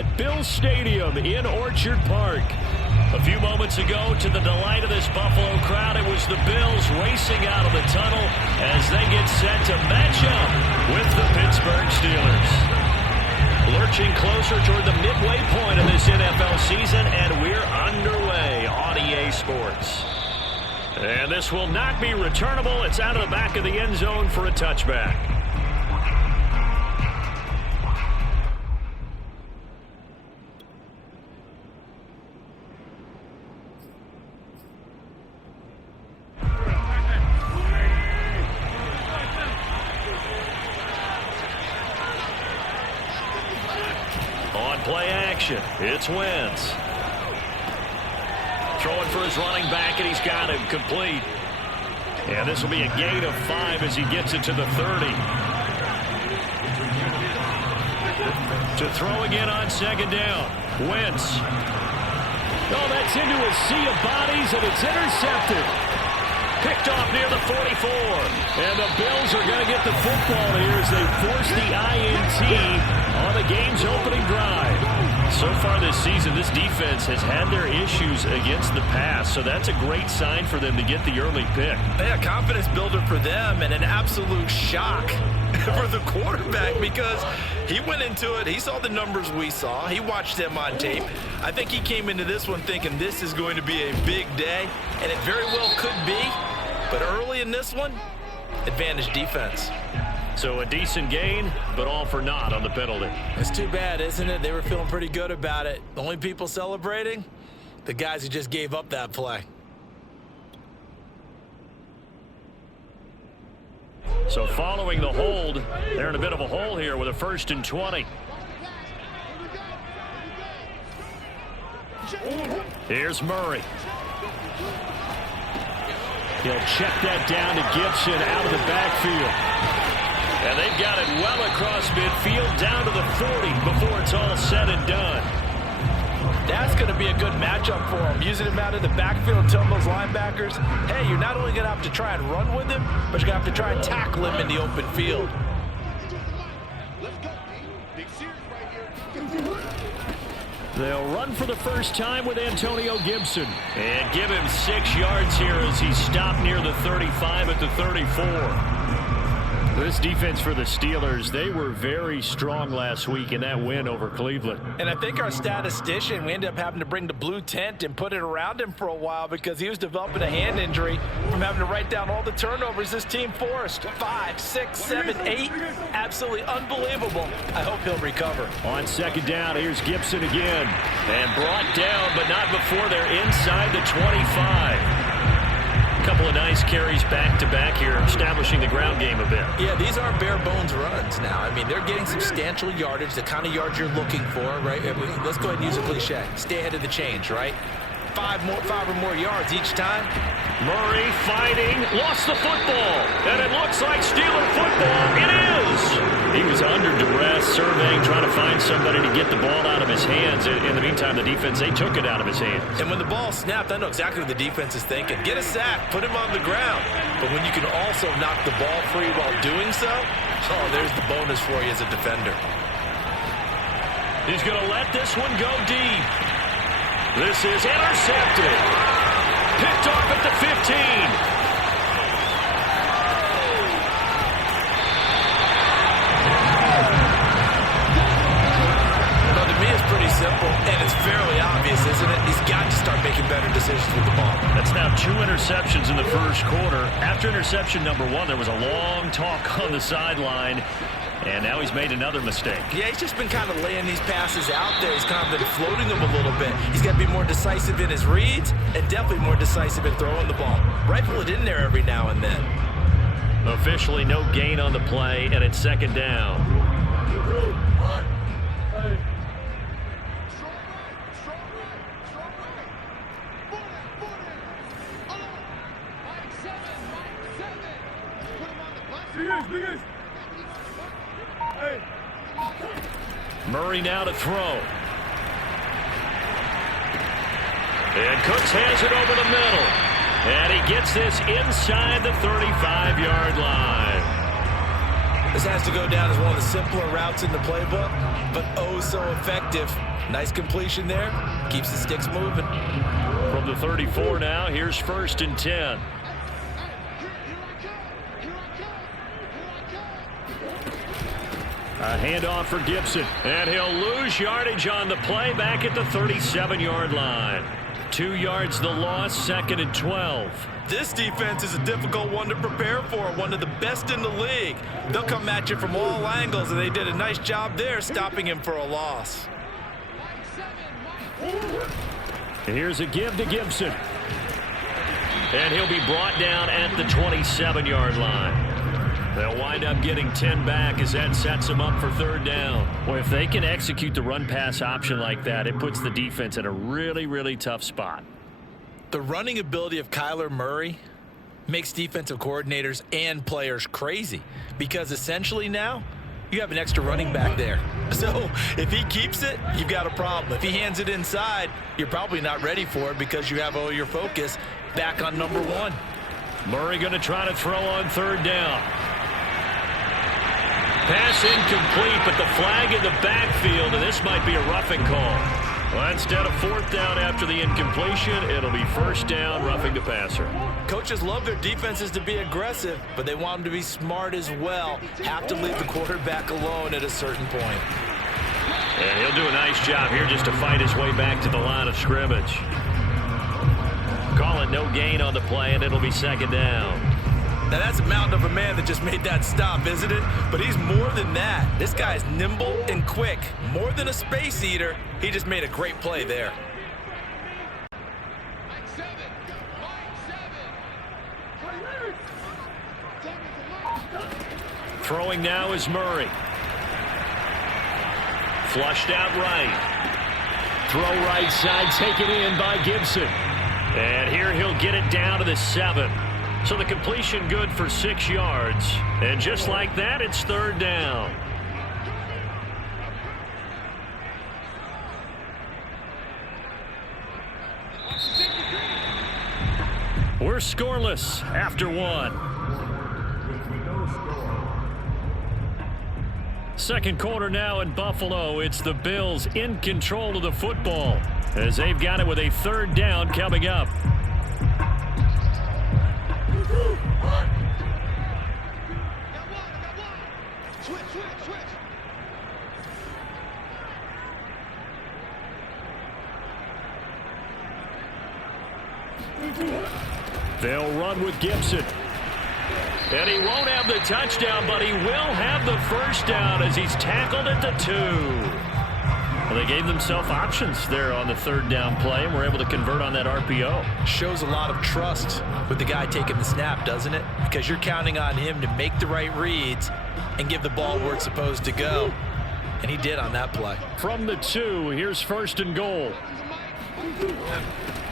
at Bill Stadium in Orchard Park. A few moments ago, to the delight of this Buffalo crowd, it was the Bills racing out of the tunnel as they get set to match up with the Pittsburgh Steelers. Lurching closer toward the midway point of this NFL season, and we're underway on EA Sports. And this will not be returnable. It's out of the back of the end zone for a touchback. It's Wentz. Throwing for his running back, and he's got him complete. And this will be a gain of 5 as he gets it to the 30. To throw again on second down. Wentz. Oh, that's into a sea of bodies, and it's intercepted. Picked off near the 44. And the Bills are going to get the football here as they force the INT on the game's opening drive. So far this season, this defense has had their issues against the pass, so that's a great sign for them to get the early pick. Yeah, confidence builder for them and an absolute shock for the quarterback because he went into it. He saw the numbers we saw. He watched them on tape. I think he came into this one thinking this is going to be a big day, and it very well could be. But early in this one, advantage defense. So a decent gain, but all for naught on the penalty. It's too bad, isn't it? They were feeling pretty good about it. The only people celebrating, the guys who just gave up that play. So following the hold, they're in a bit of a hole here with a 1st and 20. Here's Murray. He'll check that down to Gibson out of the backfield. And they've got it well across midfield down to the 40 before it's all said and done. That's going to be a good matchup for him. Using him out in the backfield, telling those linebackers, hey, you're not only going to have to try and run with him, but you're going to have to try and tackle him in the open field. They'll run for the first time with Antonio Gibson. And give him 6 yards here as he's stopped near the 35 at the 34. This defense for the Steelers, they were very strong last week in that win over Cleveland. And I think our statistician, we ended up having to bring the blue tent and put it around him for a while because he was developing a hand injury from having to write down all the turnovers this team forced. 5, 6, 7, 8. Absolutely unbelievable. I hope he'll recover. On second down, here's Gibson again. And brought down, but not before they're inside the 25. A couple of nice carries back-to-back here, establishing the ground game a bit. Yeah, these aren't bare-bones runs now. I mean, they're getting substantial yardage, the kind of yards you're looking for, right? Let's go ahead and use a cliche. Stay ahead of the change, right? 5 or more yards each time. Murray fighting, lost the football, and it looks like Steeler football. It is! He was under duress, surveying, trying to find somebody to get the ball out of his hands. In the meantime, the defense, they took it out of his hands. And when the ball snapped, I know exactly what the defense is thinking. Get a sack, put him on the ground. But when you can also knock the ball free while doing so, oh, there's the bonus for you as a defender. He's going to let this one go deep. This is intercepted. Picked off at the 15. Simple, and it's fairly obvious, isn't it? He's got to start making better decisions with the ball. That's now 2 interceptions in the first quarter. After interception number 1, there was a long talk on the sideline, and now he's made another mistake. Yeah, he's just been kind of laying these passes out there. He's kind of been floating them a little bit. He's got to be more decisive in his reads and definitely more decisive in throwing the ball. Rifle it in there every now and then. Officially no gain on the play, and it's second down. Murray now to throw. And Cooks has it over the middle. And he gets this inside the 35-yard line. This has to go down as one of the simpler routes in the playbook, but oh so effective. Nice completion there. Keeps the sticks moving. From the 34 now, here's 1st and 10. A handoff for Gibson, and he'll lose yardage on the play back at the 37-yard line. 2 yards the loss, 2nd and 12. This defense is a difficult one to prepare for, one of the best in the league. They'll come at you from all angles, and they did a nice job there stopping him for a loss. Here's a give to Gibson. And he'll be brought down at the 27-yard line. They'll wind up getting 10 back as that sets them up for 3rd down. Well, if they can execute the run-pass option like that, it puts the defense in a really, really tough spot. The running ability of Kyler Murray makes defensive coordinators and players crazy because essentially now you have an extra running back there. So if he keeps it, you've got a problem. If he hands it inside, you're probably not ready for it because you have all your focus back on number 1. Murray going to try to throw on 3rd down. Pass incomplete, but the flag in the backfield, and this might be a roughing call. Well, instead of 4th down after the incompletion, it'll be 1st down, roughing the passer. Coaches love their defenses to be aggressive, but they want them to be smart as well. Have to leave the quarterback alone at a certain point. And he'll do a nice job here just to fight his way back to the line of scrimmage. Call it no gain on the play, and it'll be 2nd down. Now, that's a mountain of a man that just made that stop, isn't it? But he's more than that. This guy's nimble and quick. More than a space eater, he just made a great play there. Throwing now is Murray. Flushed out right. Throw right side, taken in by Gibson. And here he'll get it down to the 7. So the completion good for 6 yards. And just like that, it's 3rd down. We're scoreless after 1. 2nd quarter now in Buffalo. It's the Bills in control of the football as they've got it with a 3rd down coming up. They'll run with Gibson. And he won't have the touchdown, but he will have the 1st down as he's tackled at the 2. Well, they gave themselves options there on the 3rd down play, and were able to convert on that RPO. Shows a lot of trust with the guy taking the snap, doesn't it? Because you're counting on him to make the right reads and give the ball where it's supposed to go. And he did on that play. From the 2, here's 1st and goal.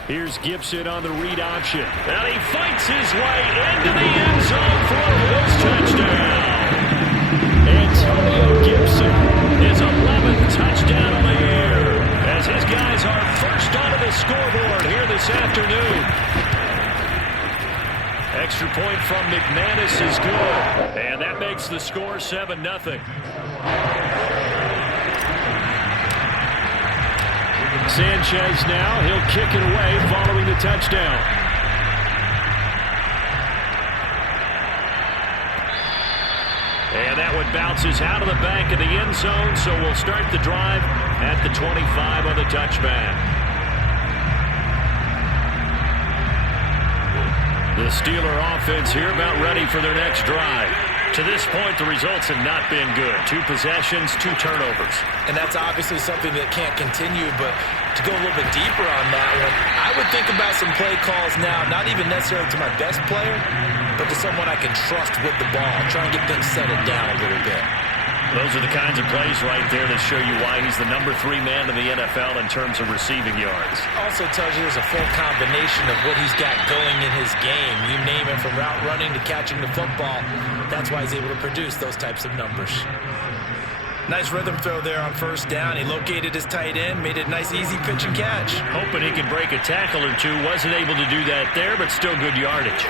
Here's Gibson on the read option. And he fights his way into the end zone for a Bills touchdown. Antonio Gibson, his 11th touchdown of the year, as his guys are first onto the scoreboard here this afternoon. Extra point from McManus is good, and that makes the score 7-0. Sanchez now, he'll kick it away following the touchdown. And that one bounces out of the back of the end zone, so we'll start the drive at the 25 on the touchback. The Steeler offense here about ready for their next drive. To this point, the results have not been good. 2 possessions, 2 turnovers. And that's obviously something that can't continue, but to go a little bit deeper on that one, I would think about some play calls now, not even necessarily to my best player, but to someone I can trust with the ball. Try and get things settled down a little bit. Those are the kinds of plays right there that show you why he's the number 3 man in the NFL in terms of receiving yards. Also tells you there's a full combination of what he's got going in his game. You name it, from route running to catching the football. That's why he's able to produce those types of numbers. Nice rhythm throw there on 1st down. He located his tight end, made it a nice, easy pitch and catch. Hoping he could break a tackle or 2. Wasn't able to do that there, but still good yardage.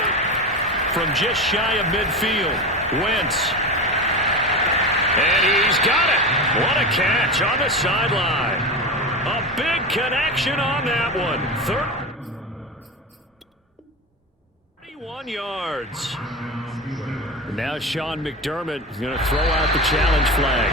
From just shy of midfield, Wentz. And he's got it. What a catch on the sideline. A big connection on that one. 31 yards. Now Sean McDermott is going to throw out the challenge flag.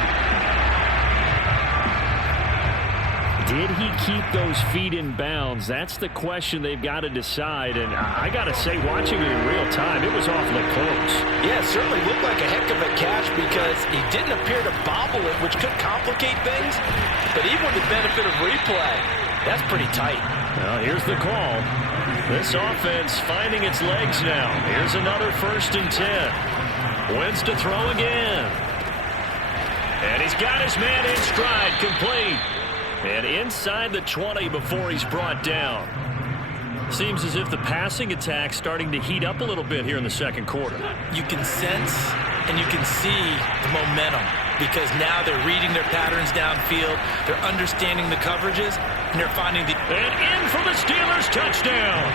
Did he keep those feet in bounds? That's the question they've got to decide. And I got to say, watching it in real time, it was awfully close. Yeah, it certainly looked like a heck of a catch because he didn't appear to bobble it, which could complicate things. But even with the benefit of replay, that's pretty tight. Well, here's the call. This offense finding its legs now. Here's another 1st and 10. Wins to throw again. And he's got his man in stride, complete. And inside the 20 before he's brought down. Seems as if the passing attack's starting to heat up a little bit here in the second quarter. You can sense and you can see the momentum because now they're reading their patterns downfield. They're understanding the coverages, and they're finding the... And in for the Steelers touchdown.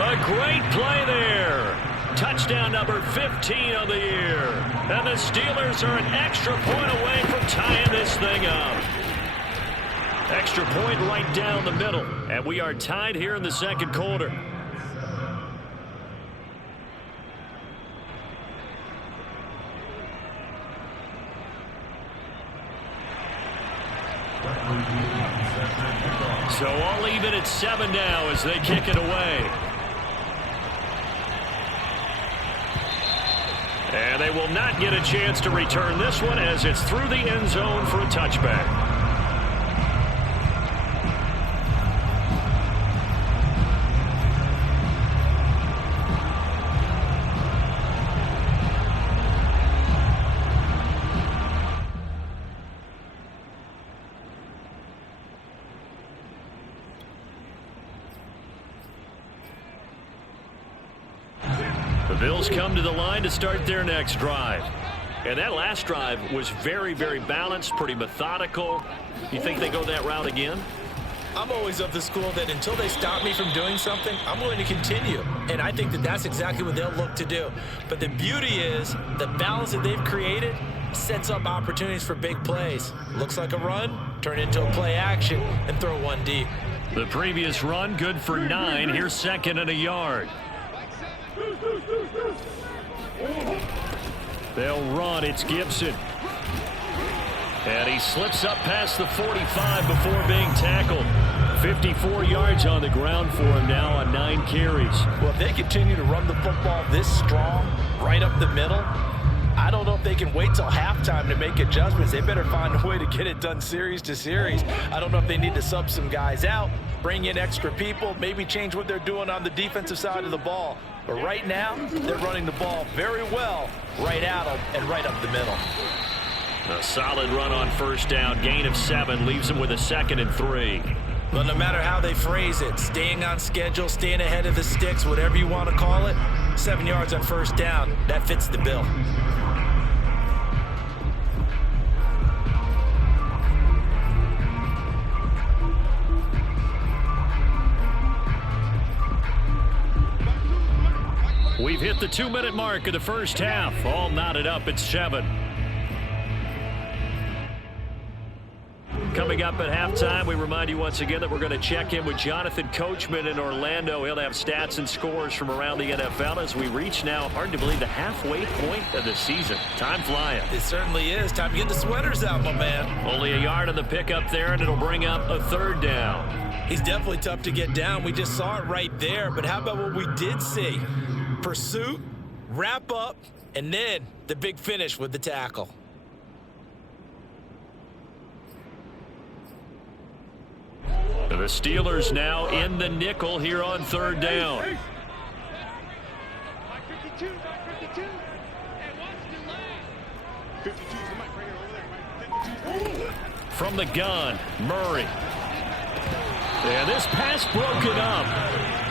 A great play there. Touchdown number 15 of the year. And the Steelers are an extra point away from tying this thing up. Extra point right down the middle. And we are tied here in the second quarter. So all even at 7 now as they kick it away. And they will not get a chance to return this one as it's through the end zone for a touchback. The Bills come to the line to start their next drive. And that last drive was very, very balanced, pretty methodical. You think they go that route again? I'm always of the school that until they stop me from doing something, I'm willing to continue. And I think that that's exactly what they'll look to do. But the beauty is the balance that they've created sets up opportunities for big plays. Looks like a run, turn into a play action, and throw one deep. The previous run, good for 9. Here's 2nd and a yard. They'll run. It's Gibson. And he slips up past the 45 before being tackled. 54 yards on the ground for him now on 9 carries. Well, if they continue to run the football this strong, right up the middle, I don't know if they can wait till halftime to make adjustments. They better find a way to get it done series to series. I don't know if they need to sub some guys out, bring in extra people, maybe change what they're doing on the defensive side of the ball. But right now, they're running the ball very well right at them and right up the middle. A solid run on 1st down. Gain of 7 leaves them with a 2nd and 3. But no matter how they phrase it, staying on schedule, staying ahead of the sticks, whatever you want to call it, 7 yards on 1st down, that fits the bill. We've hit the 2-minute mark of the first half. All knotted up at 7. Coming up at halftime, we remind you once again that we're going to check in with Jonathan Coachman in Orlando. He'll have stats and scores from around the NFL as we reach now, hard to believe, the halfway point of the season. Time flying. It certainly is. Time to get the sweaters out, my man. Only a yard on the pickup there, and it'll bring up a 3rd down. He's definitely tough to get down. We just saw it right there. But how about what we did see? Pursuit, wrap up, and then the big finish with the tackle. The Steelers now in the nickel here on 3rd down. From the gun, Murray. And this pass broken up.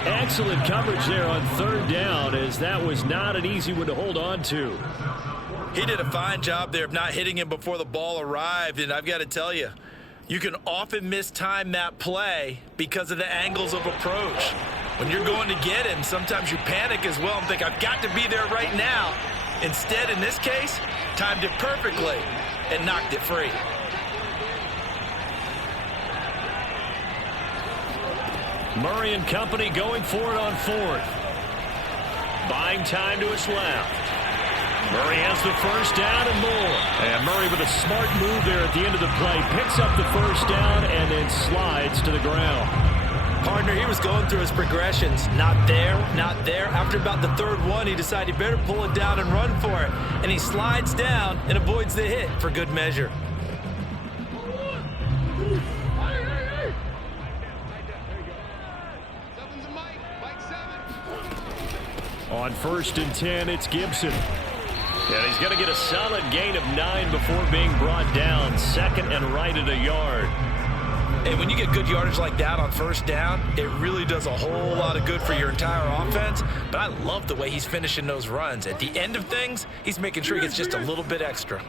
Excellent coverage there on 3rd down, as that was not an easy one to hold on to. He did a fine job there of not hitting him before the ball arrived, and I've got to tell you, you can often mistime that play because of the angles of approach. When you're going to get him, sometimes you panic as well and think, I've got to be there right now. Instead, in this case, timed it perfectly and knocked it free. Murray and company going for it on fourth. Buying time to his left. Murray has the first down and more. And Murray with a smart move there at the end of the play. Picks up the first down and then slides to the ground. Partner, he was going through his progressions. Not there, not there. After about the third one, he decided he better pull it down and run for it. And he slides down and avoids the hit for good measure. On 1st and 10, it's Gibson. And he's going to get a solid gain of 9 before being brought down. Second and right at a yard. And when you get good yardage like that on first down, it really does a whole lot of good for your entire offense. But I love the way he's finishing those runs. At the end of things, he's making sure he gets just a little bit extra.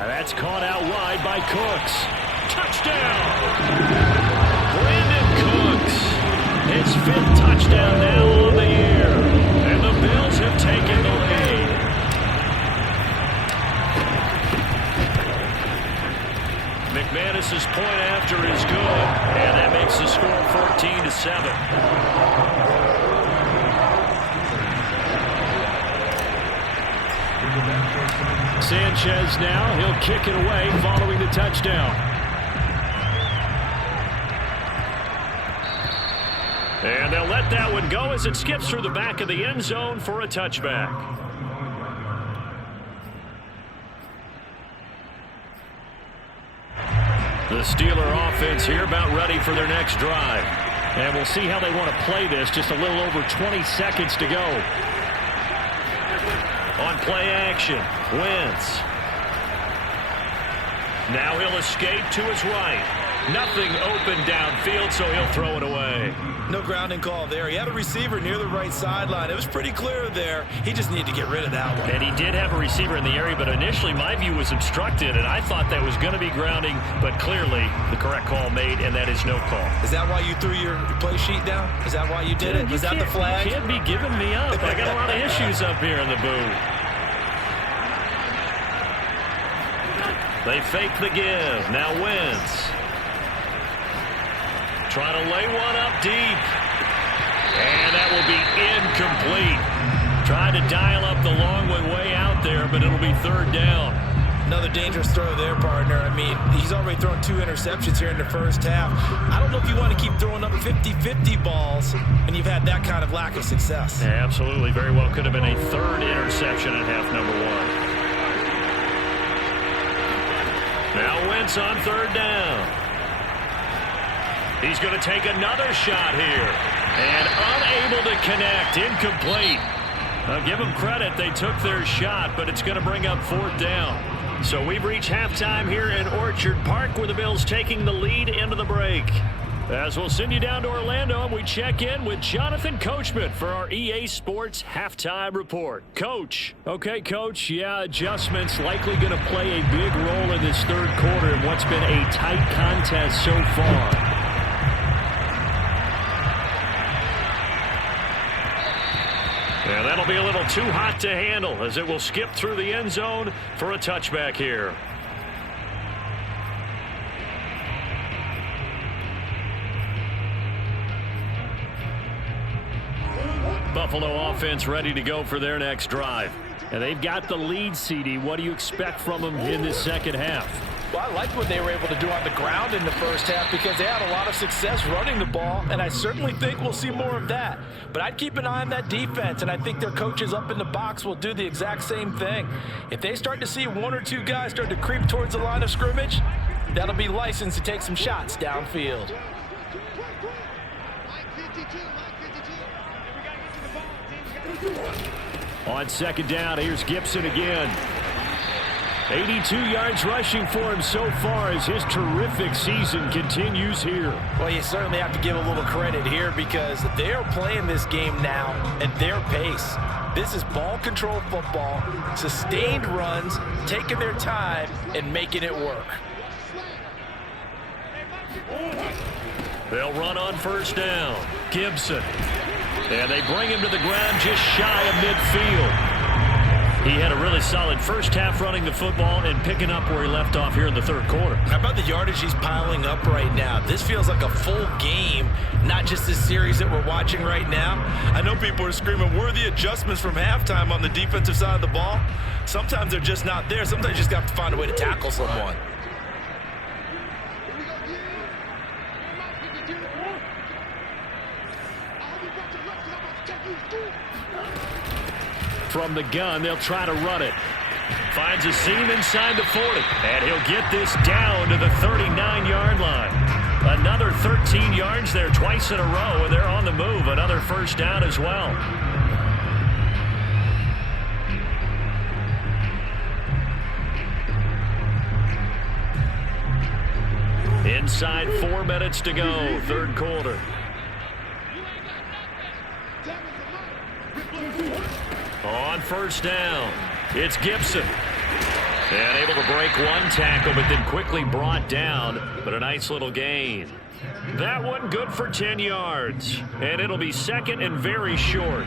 And that's caught out wide by Cooks. Touchdown! Brandon Cooks. His 5th touchdown now on the year. And the Bills have taken the lead. McManus's point after is good. And that makes the score 14-7. Sanchez now. He'll kick it away following the touchdown. And they'll let that one go as it skips through the back of the end zone for a touchback. The Steeler offense here about ready for their next drive. And we'll see how they want to play this. Just a little over 20 seconds to go. On play action, Wentz. Now he'll escape to his right. Nothing open downfield, so he'll throw it away. No grounding call there. He had a receiver near the right sideline. It was pretty clear there. He just needed to get rid of that one. And he did have a receiver in the area, but initially my view was obstructed, and I thought that was going to be grounding, but clearly the correct call made, and that is no call. Is that why you threw your play sheet down? Is that why you did it? Was that the flag? You can't be giving me up. I got a lot of issues up here in the booth. They fake the give. Now Wentz. Trying to lay one up deep. And that will be incomplete. Trying to dial up the long one way out there, but it'll be 3rd down. Another dangerous throw there, partner. I mean, he's already thrown 2 interceptions here in the first half. I don't know if you want to keep throwing up 50-50 balls when you've had that kind of lack of success. Yeah, absolutely. Very well could have been a 3rd interception at half number 1. Now Wentz on 3rd down. He's going to take another shot here. And unable to connect. Incomplete. I'll give them credit. They took their shot, but it's going to bring up 4th down. So we've reached halftime here in Orchard Park with the Bills taking the lead into the break. As we'll send you down to Orlando, and we check in with Jonathan Coachman for our EA Sports Halftime Report. Coach. Okay, Coach. Yeah, adjustments likely going to play a big role in this 3rd quarter in what's been a tight contest so far. And that'll be a little too hot to handle as it will skip through the end zone for a touchback here. Buffalo offense ready to go for their next drive. And they've got the lead, CD. What do you expect from them in this second half? Well, I liked what they were able to do on the ground in the first half because they had a lot of success running the ball, and I certainly think we'll see more of that. But I'd keep an eye on that defense, and I think their coaches up in the box will do the exact same thing. If they start to see 1 or 2 guys start to creep towards the line of scrimmage, that'll be licensed to take some shots downfield. On 2nd down, here's Gibson again. 82 yards rushing for him so far as his terrific season continues here. Well, you certainly have to give a little credit here because they're playing this game now at their pace. This is ball control football, sustained runs, taking their time, and making it work. They'll run on 1st down. Gibson. And they bring him to the ground just shy of midfield. He had a really solid first half running the football and picking up where he left off here in the third quarter. How about the yardage he's piling up right now? This feels like a full game, not just this series that we're watching right now. I know people are screaming, where are the adjustments from halftime on the defensive side of the ball? Sometimes they're just not there. Sometimes you just got to find a way to tackle someone. From the gun, they'll try to run it. Finds a seam inside the 40. And he'll get this down to the 39-yard line. Another 13 yards there twice in a row, and they're on the move. Another first down as well. Inside 4 minutes to go, third quarter. On first down, it's Gibson. And able to break one tackle, but then quickly brought down. But a nice little gain. That one good for 10 yards. And it'll be second and very short.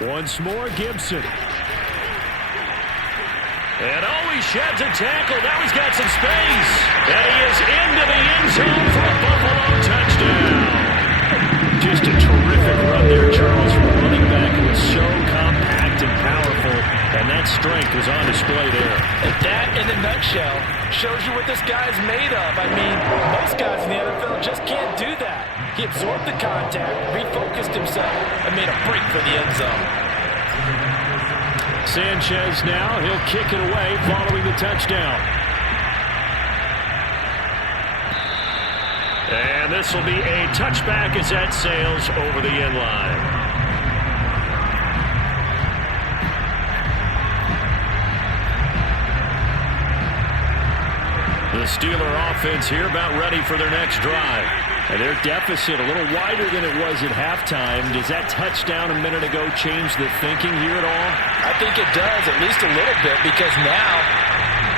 Once more, Gibson. And he sheds a tackle. Now he's got some space. And he is into the end zone for a Buffalo touchdown. Just a terrific run there, Charles, from a running back who was so compact and powerful. And that strength was on display there. And that, in a nutshell, shows you what this guy's made of. I mean, most guys in the NFL just can't do that. He absorbed the contact, refocused himself, and made a break for the end zone. Sanchez now, he'll kick it away following the touchdown. And this will be a touchback as that sails over the end line. The Steeler offense here about ready for their next drive. And their deficit a little wider than it was at halftime. Does that touchdown a minute ago change the thinking here at all? I think it does, at least a little bit, because now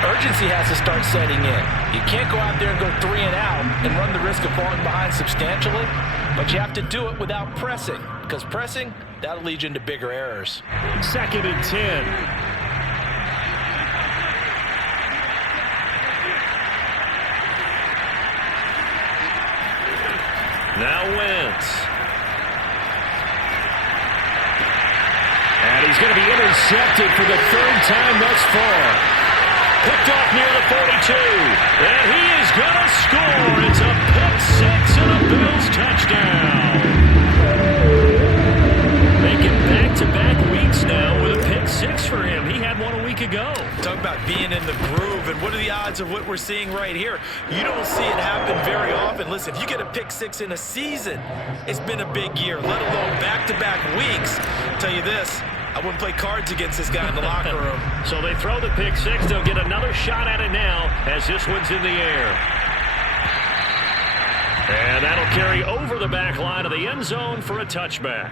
urgency has to start setting in. You can't go out there and go 3 and out and run the risk of falling behind substantially, but you have to do it without pressing, because pressing, that'll lead you into bigger errors. Second and 10. Now Wentz. And he's going to be intercepted for the third time thus far. Picked off near the 42. And he is going to score. It's a pick six and a Bills touchdown. Making back-to-back weeks now with a pick six for him. He had one a week ago. Talk about being in the groove, and what are the odds of what we're seeing right here? You don't see it happen very often. Listen, if you get a pick six in a season, it's been a big year, let alone back-to-back weeks. I'll tell you this, I wouldn't play cards against this guy in the locker room. So they throw the pick six. They'll get another shot at it now as this one's in the air. And that'll carry over the back line of the end zone for a touchback.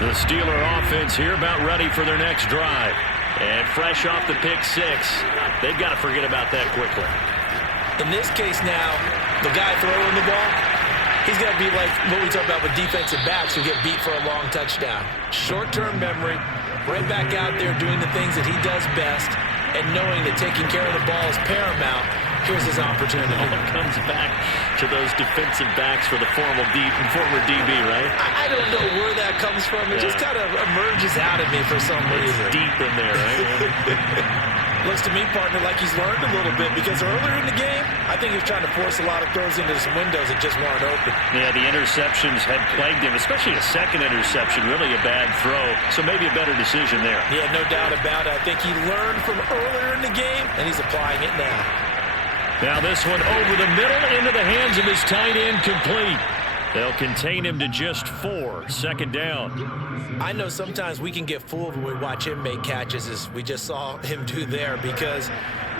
The Steeler offense here about ready for their next drive. And fresh off the pick six, they've got to forget about that quickly. In this case now, the guy throwing the ball, he's got to be like what we talk about with defensive backs who get beat for a long touchdown. Short-term memory, right back out there doing the things that he does best, and knowing that taking care of the ball is paramount. Here's his opportunity. All comes back to those defensive backs for the former DB, right? I don't know where that comes from. It just kind of emerges out of me for some reason. Deep in there, right? Looks to me, partner, like he's learned a little bit, because earlier in the game, I think he was trying to force a lot of throws into some windows that just weren't open. Yeah, the interceptions had plagued him, especially a second interception, really a bad throw. So maybe a better decision there. Yeah, no doubt about it. I think he learned from earlier in the game, and he's applying it now. Now this one over the middle into the hands of his tight end, complete. They'll contain him to just 4. Second down. I know sometimes we can get fooled when we watch him make catches, as we just saw him do there, because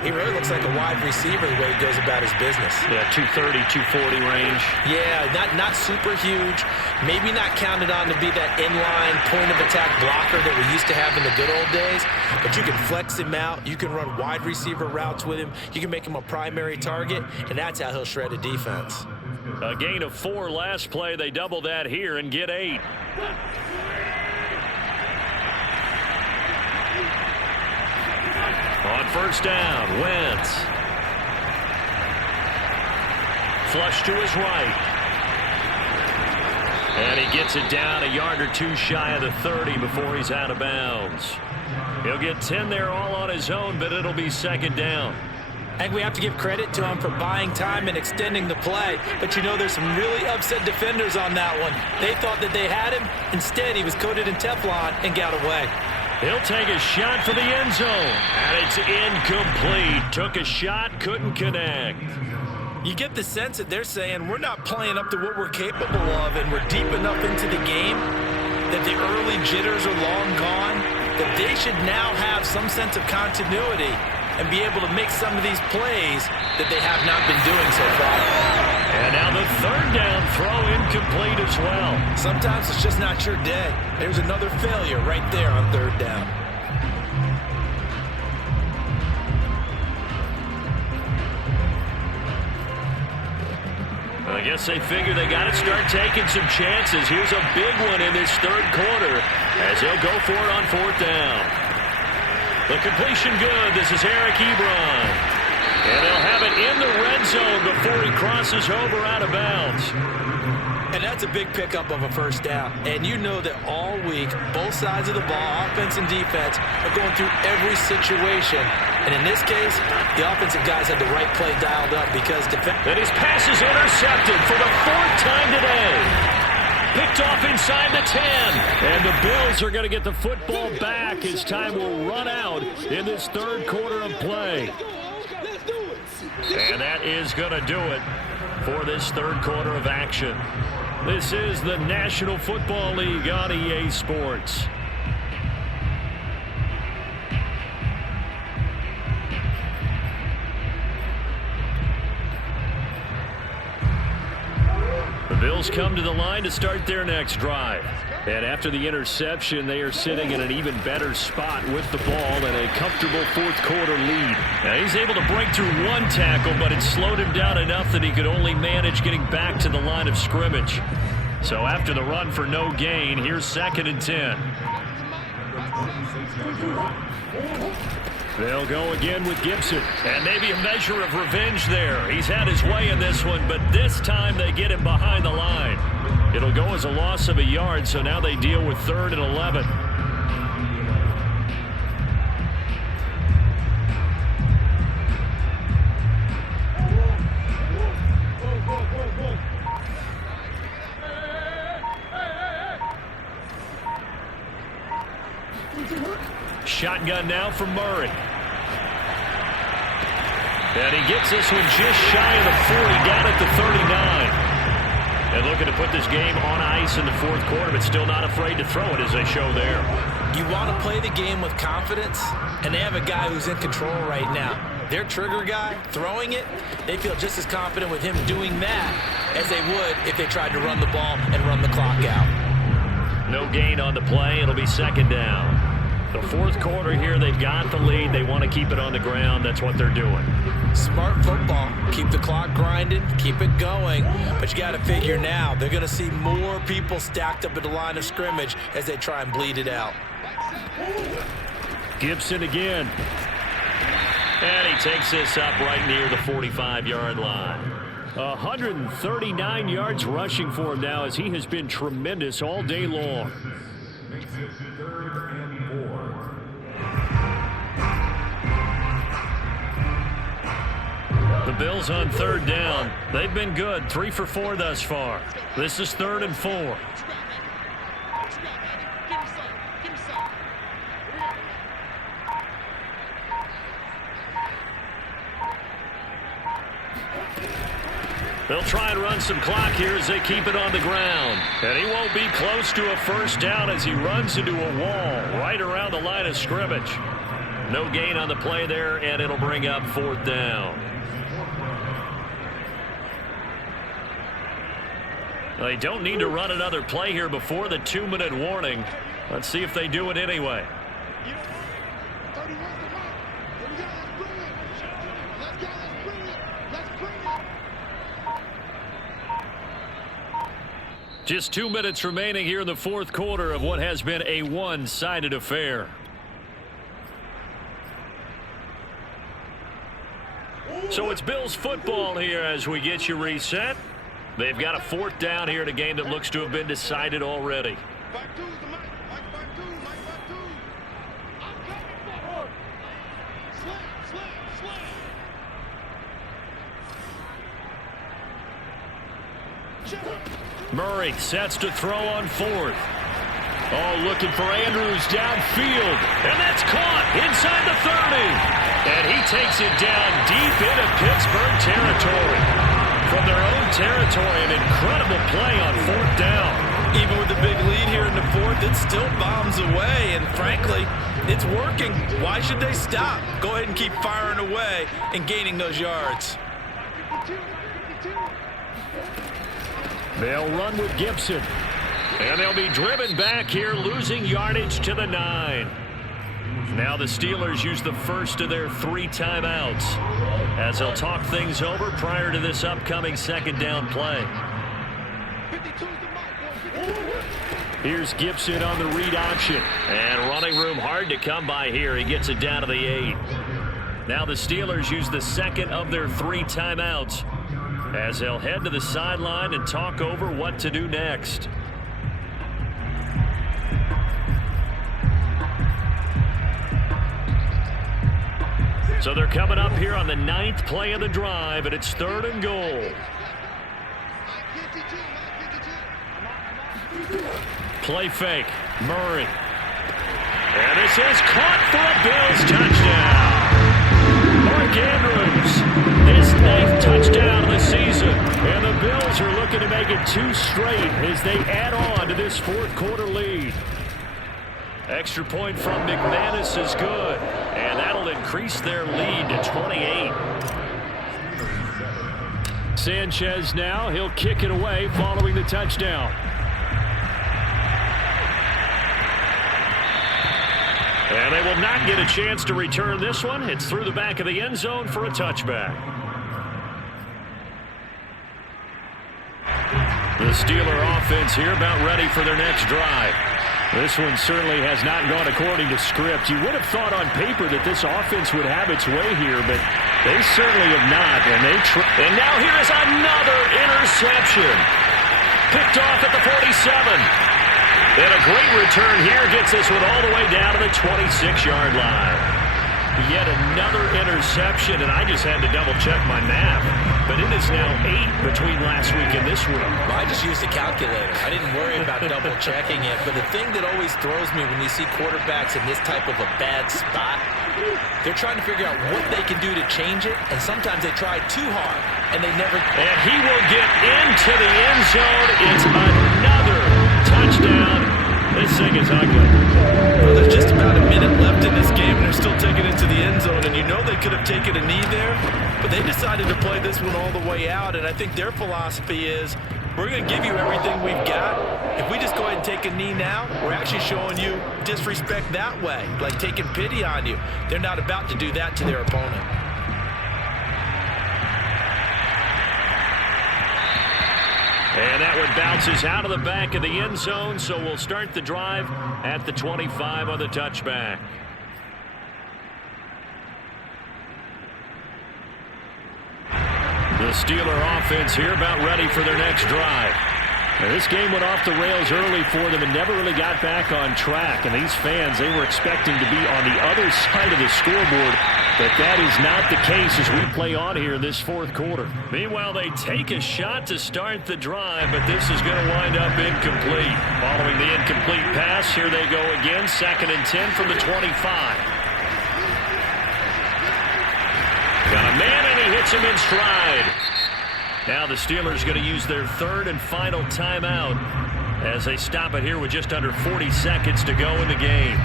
He really looks like a wide receiver the way he goes about his business. Yeah, 230, 240 range. Yeah, not super huge. Maybe not counted on to be that inline point-of-attack blocker that we used to have in the good old days. But you can flex him out. You can run wide receiver routes with him. You can make him a primary target, and that's how he'll shred a defense. A gain of 4 last play. They double that here and get 8. On first down, Wentz. Flush to his right. And he gets it down a yard or 2 shy of the 30 before he's out of bounds. He'll get 10 there all on his own, but it'll be second down. I think we have to give credit to him for buying time and extending the play. But, you know, there's some really upset defenders on that one. They thought that they had him. Instead, he was coated in Teflon and got away. He'll take a shot for the end zone. And it's incomplete. Took a shot, couldn't connect. You get the sense that they're saying we're not playing up to what we're capable of, and we're deep enough into the game that the early jitters are long gone, that they should now have some sense of continuity and be able to make some of these plays that they have not been doing so far. And now the third down throw incomplete as well. Sometimes it's just not your day. There's another failure right there on third down. I guess they figure they got to start taking some chances. Here's a big one in this third quarter as he'll go for it on fourth down. The completion good. This is Eric Ebron. And they'll have it in the red zone before he crosses over out of bounds. And that's a big pickup of a first down. And you know that all week, both sides of the ball, offense and defense, are going through every situation. And in this case, the offensive guys had the right play dialed up because defense. And his pass is intercepted for the 4th time today. Picked off inside the 10. And the Bills are going to get the football back as time will run out in this third quarter of play. And that is going to do it for this third quarter of action. This is the National Football League on EA Sports. The Bills come to the line to start their next drive. And after the interception, they are sitting in an even better spot with the ball and a comfortable fourth quarter lead. Now, he's able to break through one tackle, but it slowed him down enough that he could only manage getting back to the line of scrimmage. So after the run for no gain, here's 2nd and 10. They'll go again with Gibson. And maybe a measure of revenge there. He's had his way in this one, but this time they get him behind the line. It'll go as a loss of a yard, so now they deal with 3rd and 11. Shotgun now from Murray. And he gets this one just shy of the 40, down at the 39. And looking to put this game on ice in the fourth quarter, but still not afraid to throw it as they show there. You want to play the game with confidence, and they have a guy who's in control right now. Their trigger guy, throwing it, they feel just as confident with him doing that as they would if they tried to run the ball and run the clock out. No gain on the play. It'll be 2nd down. The fourth quarter here, they've got the lead. They want to keep it on the ground. That's what they're doing. Smart football. Keep the clock grinding. Keep it going. But you got to figure now, they're going to see more people stacked up at the line of scrimmage as they try and bleed it out. Gibson again. And he takes this up right near the 45-yard line. 139 yards rushing for him now as he has been tremendous all day long. The Bills on 3rd down. They've been good. 3 for 4 thus far. This is 3rd and 4. They'll try and run some clock here as they keep it on the ground. And he won't be close to a first down as he runs into a wall right around the line of scrimmage. No gain on the play there, and it'll bring up 4th down. They don't need to run another play here before the 2-minute warning. Let's see if they do it anyway. Just 2 minutes remaining here in the 4th quarter of what has been a one-sided affair. So it's Bills football here as we get you reset. They've got a 4th down here in a game that looks to have been decided already. Murray sets to throw on 4th. Oh, looking for Andrews downfield. And that's caught inside the 30. And he takes it down deep into Pittsburgh territory. From their own territory, an incredible play on 4th down. Even with the big lead here in the 4th, it still bombs away. And frankly, it's working. Why should they stop? Go ahead and keep firing away and gaining those yards. They'll run with Gibson. And they'll be driven back here, losing yardage to the 9. Now the Steelers use the first of their 3 timeouts as they'll talk things over prior to this upcoming 2nd down play. Here's Gibson on the read option. And running room hard to come by here. He gets it down to the 8. Now the Steelers use the 2nd of their 3 timeouts as they'll head to the sideline and talk over what to do next. So they're coming up here on the 9th play of the drive, and it's 3rd and goal. Play fake. Murray. And this is caught for a Bills touchdown. Mark Andrews, his 9th touchdown of the season. And the Bills are looking to make it 2 straight as they add on to this 4th quarter lead. Extra point from McManus is good, and that'll increase their lead to 28. Sanchez now, he'll kick it away following the touchdown. And they will not get a chance to return this one. It's through the back of the end zone for a touchback. The Steeler offense here about ready for their next drive. This one certainly has not gone according to script. You would have thought on paper that this offense would have its way here, but they certainly have not. And now here is another interception. Picked off at the 47. And a great return here gets this one all the way down to the 26-yard line. Yet another interception, and I just had to double-check my math. But it is now 8 between last week and this week. Well, I just used a calculator. I didn't worry about double-checking it. But the thing that always throws me when you see quarterbacks in this type of a bad spot, they're trying to figure out what they can do to change it, and sometimes they try too hard, and they never... And he will get into the end zone. It's another touchdown. This thing is ugly. Well, there's just about a minute left in this game, and they're still taking it to the end zone. And you know they could have taken a knee there, but they decided to play this one all the way out. And I think their philosophy is, we're going to give you everything we've got. If we just go ahead and take a knee now, we're actually showing you disrespect that way, like taking pity on you. They're not about to do that to their opponent. And that one bounces out of the back of the end zone, so we'll start the drive at the 25 on the touchback. The Steeler offense here about ready for their next drive. Now, this game went off the rails early for them and never really got back on track. And these fans, they were expecting to be on the other side of the scoreboard. But that is not the case as we play on here in this 4th quarter. Meanwhile, they take a shot to start the drive, but this is going to wind up incomplete. Following the incomplete pass, here they go again. 2nd and 10 from the 25. Got a man, and he hits him in stride. Now the Steelers going to use their 3rd and final timeout as they stop it here with just under 40 seconds to go in the game.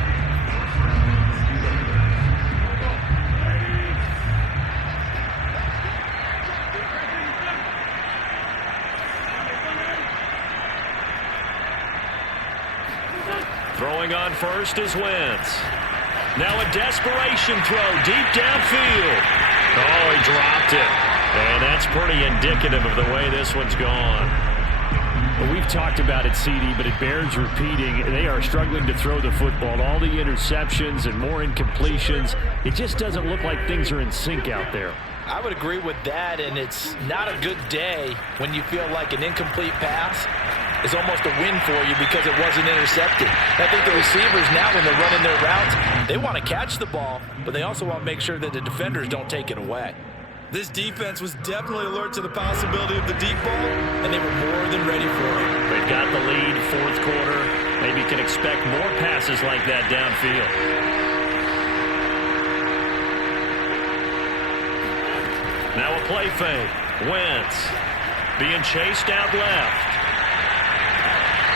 Throwing on first is Wentz. Now a desperation throw deep downfield. Oh, he dropped it. And that's pretty indicative of the way this one's gone. Well, we've talked about it, CD, but it bears repeating. They are struggling to throw the football. All the interceptions and more incompletions. It just doesn't look like things are in sync out there. I would agree with that, and it's not a good day when you feel like an incomplete pass is almost a win for you because it wasn't intercepted. I think the receivers now, when they're running their routes, they want to catch the ball, but they also want to make sure that the defenders don't take it away. This defense was definitely alert to the possibility of the deep ball, and they were more than ready for it. They've got the lead, fourth quarter. Maybe can expect more passes like that downfield. Now a play fake. Wentz being chased out left.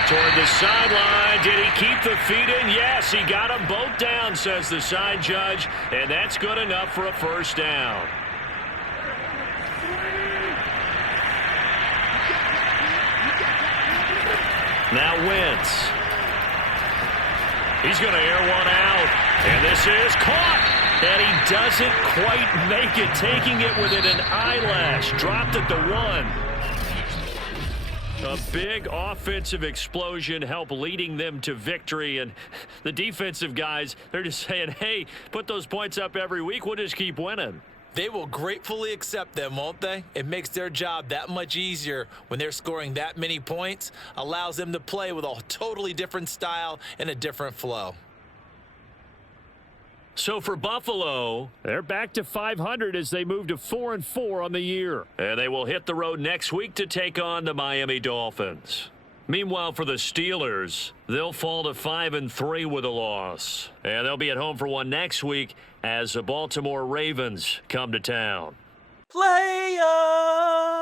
Toward the sideline. Did he keep the feet in? Yes, he got them both down, says the side judge, and that's good enough for a first down. Now Wentz. He's going to air one out, and this is caught. And he doesn't quite make it, taking it within an eyelash. Dropped at the 1. A big offensive explosion helped leading them to victory. And the defensive guys, they're just saying, hey, put those points up every week. We'll just keep winning. They will gratefully accept them, won't they? It makes their job that much easier when they're scoring that many points. Allows them to play with a totally different style and a different flow. So for Buffalo, they're back to 500 as they move to 4-4 on the year. And they will hit the road next week to take on the Miami Dolphins. Meanwhile, for the Steelers, they'll fall to 5-3 with a loss. And they'll be at home for one next week as the Baltimore Ravens come to town. Play on!